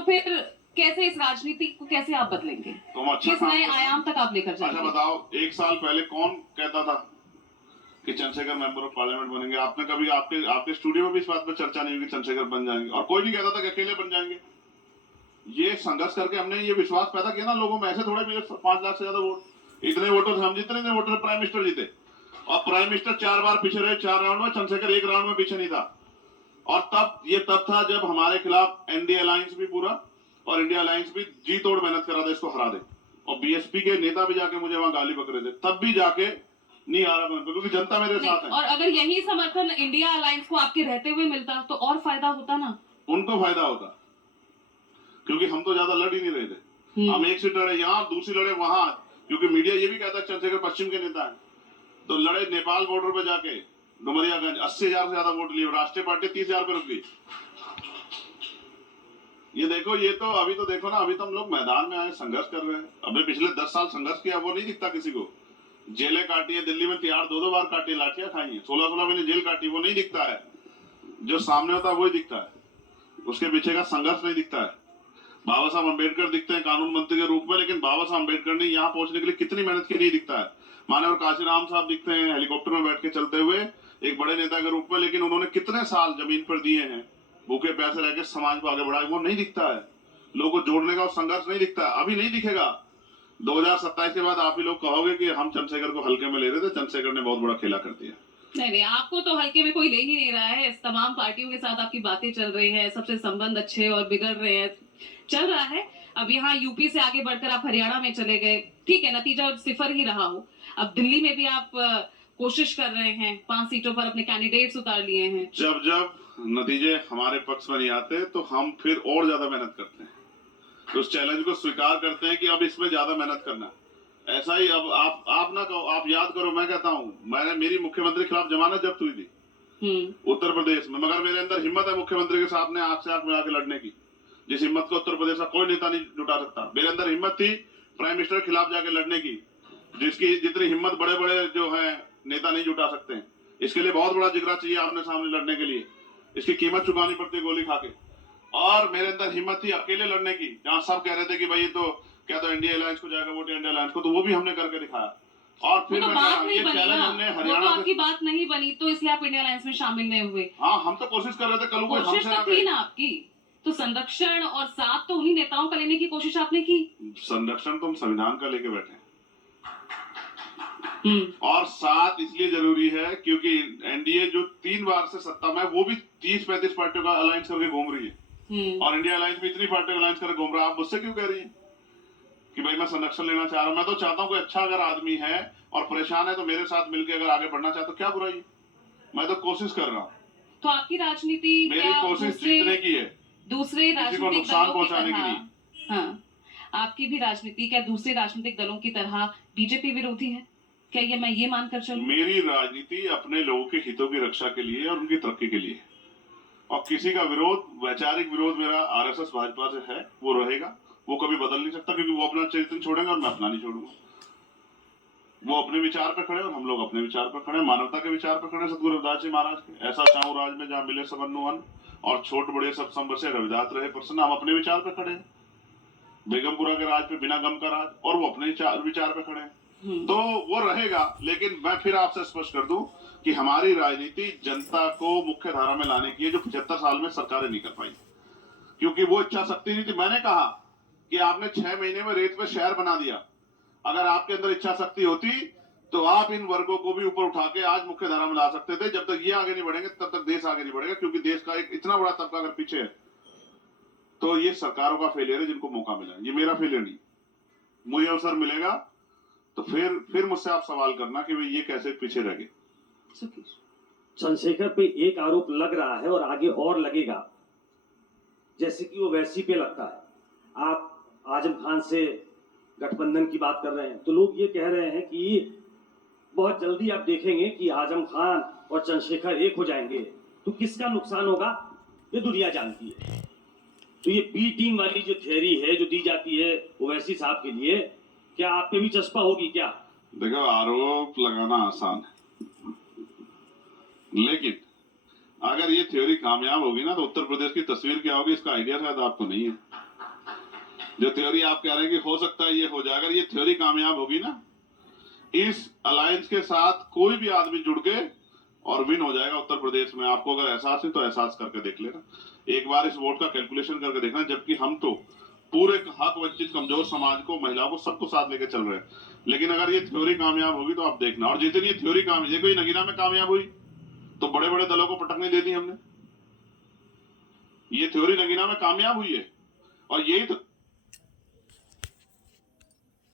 तो फिर कैसे इस राजनीति को कैसे आप बदलेंगे? तुम अच्छा किस नए आयाम तक आप लेकर अच्छा जाएंगे? बताओ, 1 साल पहले कौन कहता था कि चंद्रशेखर मेंबर ऑफ पार्लियामेंट बनेंगे? आपने कभी आपके आपके स्टूडियो में भी इस बात पर चर्चा नहीं हुई कि चंद्रशेखर बन जाएंगे, और कोई नहीं कहता था कि अकेले बन जाएंगे। ये संघर्ष करके हमने ये विश्वास पैदा किया ना लोगों में। ऐसे थोड़े मिले 5 लाख से ज्यादा वोट, इतने वोटर हम जितने वोटर प्राइम मिनिस्टर जीते, और प्राइम मिनिस्टर 4 बार पीछे रहे 4 राउंड में, चंद्रशेखर 1 राउंड में पीछे नहीं था। और तब था जब हमारे खिलाफ एनडीए अलायंस भी पूरा और इंडिया अलायंस भी जी तोड़ मेहनत करा था इसको हरा दे, और बीएसपी के नेता भी जाके मुझे वहां गाली बक रहे थे, तब भी जाके नहीं आ रहा मैं, क्योंकि जनता मेरे साथ है। और अगर यही समर्थन इंडिया अलायंस को आपके रहते हुए मिलता तो और फायदा होता ना? उनको फायदा होता, क्योंकि हम तो ज्यादा लड़ ही नहीं रहे थे। हम एक सीट लड़े यहाँ, दूसरी लड़े वहां, क्योंकि मीडिया ये भी कहता है चंद्रशेखर पश्चिम के नेता है। तो लड़े नेपाल बॉर्डर पे जाके डुमरियागंज, 80,000 से ज्यादा वोट लिए, राष्ट्रीय पार्टी 30,000 पे रुक गई। ये देखो, ये तो अभी तो देखो ना, अभी तो हम लोग मैदान में आए, संघर्ष कर रहे हैं। अभी पिछले 10 साल संघर्ष किया, वो नहीं दिखता किसी को। जेलें काटी है, दिल्ली में तिहाड़ 2-2 बार काटी, लाठियां खाई है, 16-16 महीने जेल काटी, वो नहीं दिखता है। जो सामने होता है वही दिखता है, उसके पीछे का संघर्ष नहीं दिखता है। बाबा साहब अम्बेडकर दिखते हैं कानून मंत्री के रूप में, लेकिन बाबा साहब अम्बेडकर ने यहाँ पहुंचने के लिए कितनी मेहनत की नहीं दिखता है। मानव काशीराम साहब दिखते हैं हेलीकॉप्टर में बैठ के चलते हुए एक बड़े नेता के रूप में, लेकिन उन्होंने कितने साल जमीन पर दिए हैं, भूखे प्यासे रह के समाज को आगे बढ़ाए, वो नहीं दिखता है। लोगों को जोड़ने का संघर्ष नहीं दिखता है, अभी नहीं दिखेगा। 2027 के बाद आप ही लोग कहोगे कि हम चंद्रशेखर को हल्के में ले रहे थे, चंद्रशेखर ने बहुत बड़ा खेला कर दिया। नहीं, आपको तो हल्के में कोई ले ही नहीं रहा है। इस तमाम पार्टियों के साथ आपकी बातें चल रही हैं, सबसे संबंध अच्छे और बिगड़ रहे हैं, चल रहा है। अब यहाँ यूपी से आगे बढ़कर आप हरियाणा में चले गए, ठीक है, नतीजा 0 ही रहा हो। अब दिल्ली में भी आप कोशिश कर रहे हैं, 5 सीटों पर अपने कैंडिडेट्स उतार लिए हैं। जब नतीजे हमारे पक्ष में नहीं आते तो हम फिर और ज्यादा मेहनत करते हैं, तो उस चैलेंज को स्वीकार करते हैं कि अब इसमें ज्यादा मेहनत करना। ऐसा ही अब आप ना कहो, आप याद करो, मैं कहता हूँ, मेरी मुख्यमंत्री के खिलाफ जमानत जब्त हुई थी उत्तर प्रदेश में, मगर मेरे अंदर हिम्मत है मुख्यमंत्री के सामने आंख से आंख मिला के लड़ने की, जिस हिम्मत को उत्तर प्रदेश का कोई नेता नहीं जुटा सकता। मेरे अंदर हिम्मत थी प्राइम मिनिस्टर के खिलाफ जाके लड़ने की, जिसकी जितनी हिम्मत बड़े बड़े जो है नेता नहीं जुटा सकते हैं। इसके लिए बहुत बड़ा जिगरा चाहिए आपने सामने लड़ने के लिए, इसकी कीमत चुकानी पड़ती है गोली खा के। और मेरे अंदर हिम्मत थी अकेले लड़ने की, जहां सब कह रहे थे कि भाई ये तो क्या तो इंडिया अलायंस को जाएगा वोट, इंडिया अलायंस को, तो वो भी हमने करके दिखाया। और फिर तो बात नहीं बनी ना, हमने वो तो हरियाणा आपकी बात नहीं बनी, तो इसलिए आप इंडिया अलायंस में शामिल नहीं हुए। हाँ, हम तो कोशिश कर रहे थे, कल कोई कोशिश तो थी ना आपकी, तो संरक्षण और साथ तो उन्हीं नेताओं का लेने की कोशिश आपने की। संरक्षण तो हम संविधान का लेके बैठे, और साथ इसलिए जरूरी है क्योंकि एनडीए जो 3 बार से सत्ता में, वो भी 30-35 पार्टियों का अलायंस करके घूम रही है, और इंडिया अलायंस भी इतनी पार्टियों का अलायंस करके घूम रहा है। आप मुझसे क्यों कह रही है कि भाई मैं संरक्षण लेना चाह रहा हूं? मैं तो चाहता हूं कोई अच्छा अगर आदमी है और परेशान है तो मेरे साथ मिलकर अगर आगे बढ़ना चाहता तो क्या बुराई है? मैं तो कोशिश कर रहा हूँ। तो आपकी राजनीति मेरी कोशिश जीतने की है, दूसरे राजनीतिक नुकसान पहुंचाने की नहीं। हाँ, आपकी भी राजनीति क्या दूसरे राजनीतिक दलों की तरह बीजेपी विरोधी है क्या? ये मैं ये मानकर चलूं? मेरी राजनीति अपने लोगों के हितों की रक्षा के लिए और उनकी तरक्की के लिए, और किसी का विरोध, वैचारिक विरोध मेरा आरएसएस भाजपा से है, वो रहेगा, वो कभी बदल नहीं सकता, क्योंकि वो अपना चरित्र छोड़ेंगे और मैं अपना नहीं छोड़ूंगा। वो अपने विचार पर खड़े और हम लोग अपने विचार पर खड़े, मानवता के विचार पर खड़े, सतगुरु रविदास जी महाराज के, ऐसा चाहूं राज में जहाँ मिले सब अन्न अन्न, और छोट बड़े सब संबसे रविदास रहे प्रसन्न। हम अपने विचार पर खड़े, बेगमपुरा के राज पे बिना गम का राज, और वो अपने विचार पे खड़े हैं, तो वो रहेगा। लेकिन मैं फिर आपसे स्पष्ट कर दूं कि हमारी राजनीति जनता को मुख्य धारा में लाने की है, जो 75 साल में सरकारें नहीं कर पाई, क्योंकि वो इच्छा शक्ति नहीं थी। मैंने कहा कि आपने 6 महीने में रेत पे शहर बना दिया, अगर आपके अंदर इच्छा शक्ति होती तो आप इन वर्गों को भी ऊपर उठा के आज मुख्य धारा में ला सकते थे। जब तक ये आगे नहीं बढ़ेंगे तब तक देश आगे नहीं बढ़ेगा, क्योंकि देश का एक इतना बड़ा तबका अगर पीछे है तो ये सरकारों का फेलियर है जिनको मौका मिला, ये मेरा फेलियर नहीं। मुझे अवसर मिलेगा तो फिर मुझसे आप सवाल करना कि भाई ये कैसे पीछे रह गए। चंद्रशेखर पे एक आरोप लग रहा है और आगे और लगेगा, जैसे कि वो वैसी पे लगता है। आप आजम खान से गठबंधन की बात कर रहे हैं, तो लोग ये कह रहे हैं कि बहुत जल्दी आप देखेंगे कि आजम खान और चंद्रशेखर एक हो जाएंगे, तो किसका नुकसान होगा ये दुनिया जानती है। तो ये बी टीम वाली जो थ्योरी है जो दी जाती है ओवैसी साहब के लिए, क्या आप पे भी चस्पा होगी क्या? देखो, आरोप लगाना आसान है, लेकिन अगर ये थ्योरी कामयाब होगी ना तो उत्तर प्रदेश की तस्वीर क्या होगी इसका आइडिया शायद आपको नहीं है। जो थ्योरी आप कह रहे हैं कि हो सकता है ये हो जाएगा, ये थ्योरी कामयाब होगी ना, इस अलायंस के साथ कोई भी आदमी जुड़ के और विन हो जाएगा उत्तर प्रदेश में। आपको अगर एहसास है तो एहसास करके देख लेना, एक बार इस वोट का कैलकुलेशन करके देखना। जबकि हम तो पूरे हक वंचित कमजोर समाज को, महिलाओं को, सबको साथ लेके चल रहे हैं। लेकिन अगर ये थ्योरी कामयाब होगी तो आप देखना। और जितनी ये थ्योरी कामयाब, देखो ये नगीना में कामयाब हुई तो बड़े बड़े दलों को पटकने दे दी हमने। ये थ्योरी नगीना में कामयाब हुई है और यही तो